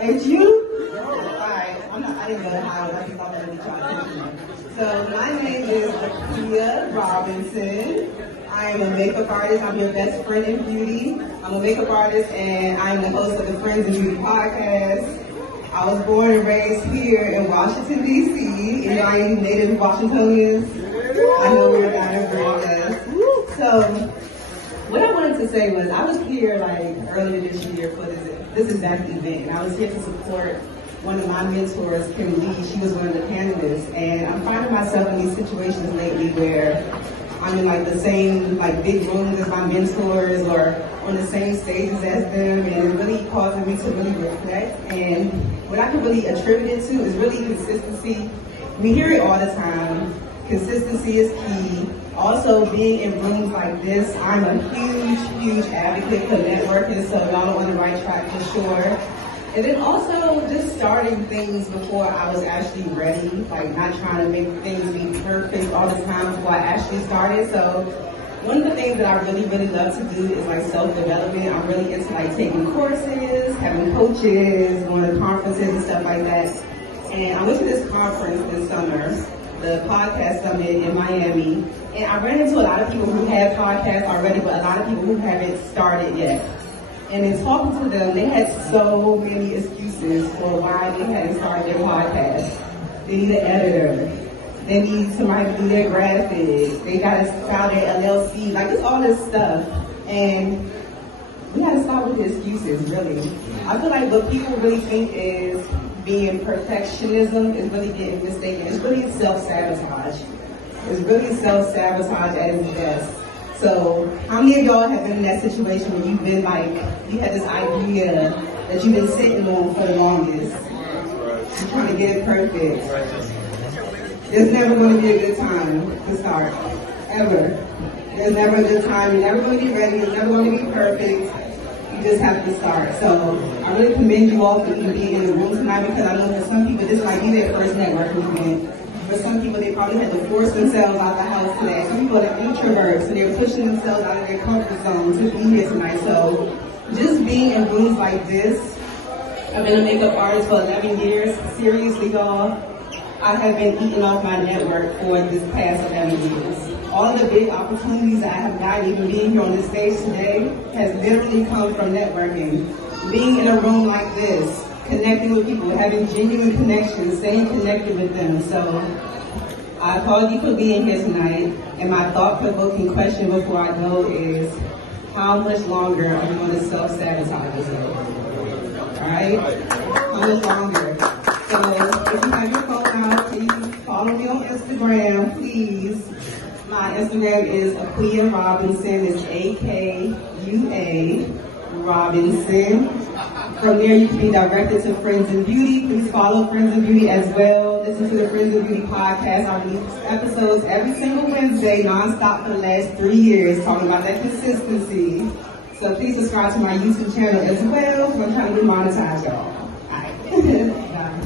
Ain't you? Alright, I didn't know how I just thought that would be trying to. So my name is Akua Robinson. I am a makeup artist. I'm your best friend in beauty. I'm a makeup artist and I'm the host of the Friends in Beauty podcast. I was born and raised here in Washington, D.C. And I am native Washingtonians. I know we're down in Virginia. So what I wanted to say was I was here like earlier this year for this exact event, and I was here to support one of my mentors, Kim Lee. She was one of the panelists, and I'm finding myself in these situations lately where I'm in like the same like big rooms as my mentors or on the same stages as them, and it's really causing me to really reflect. And what I can really attribute it to is really consistency. We hear it all the time. Consistency is key. Also, being in rooms like this, I'm a huge advocate for networking, so y'all are on the right track for sure. And then also just starting things before I was actually ready, like not trying to make things be perfect all the time before I actually started. So one of the things that I really love to do is like self-development. I'm really into like taking courses, having coaches, going to conferences and stuff like that. And I went to this conference this summer, the podcast summit in Miami, and I ran into a lot of people who have podcasts already, but a lot of people who haven't started yet. And in talking to them, they had so many excuses for why they hadn't started their podcast. They need an editor. They need somebody to do their graphics. They got to file their LLC. Like, it's all this stuff. And we got to stop with the excuses, really. I feel like what people really think is being perfectionism is really getting mistaken. It's really self-sabotage. It's really self-sabotage at its best. So how many of y'all have been in that situation where you've been like, you had this idea that you've been sitting on for the longest? You're trying to get it perfect. There's never going to be a good time to start, ever. There's never a good time. You're never going to be ready. You're never going to be perfect. You just have to start. So I really commend you all for even being in the room tonight, because I know for some people this might be their first networking event. For some people, they probably had to force themselves out the house today. Some people are introverts, so they're pushing themselves out of their comfort zone to be here tonight. So just being in rooms like this, I've been a makeup artist for 11 years. Seriously, y'all, I have been eating off my network for this past 11 years. All of the big opportunities that I have gotten, even being here on this stage today, has literally come from networking. Being in a room like this, connecting with people, having genuine connections, staying connected with them. So I applaud you for being here tonight. And my thought-provoking question before I go is, how much longer are we going to self-sabotage yourself? All right? How much longer? So if you have your phone out, please follow me on Instagram, please. My Instagram is Akua Robinson. It's AKUA Robinson. From there, you can be directed to Friends in Beauty. Please follow Friends in Beauty as well. Listen to the Friends in Beauty podcast. I release episodes every single Wednesday, nonstop for the last 3 years, talking about that consistency. So please subscribe to my YouTube channel as well, because I'm trying to get monetized, y'all. All right. Bye.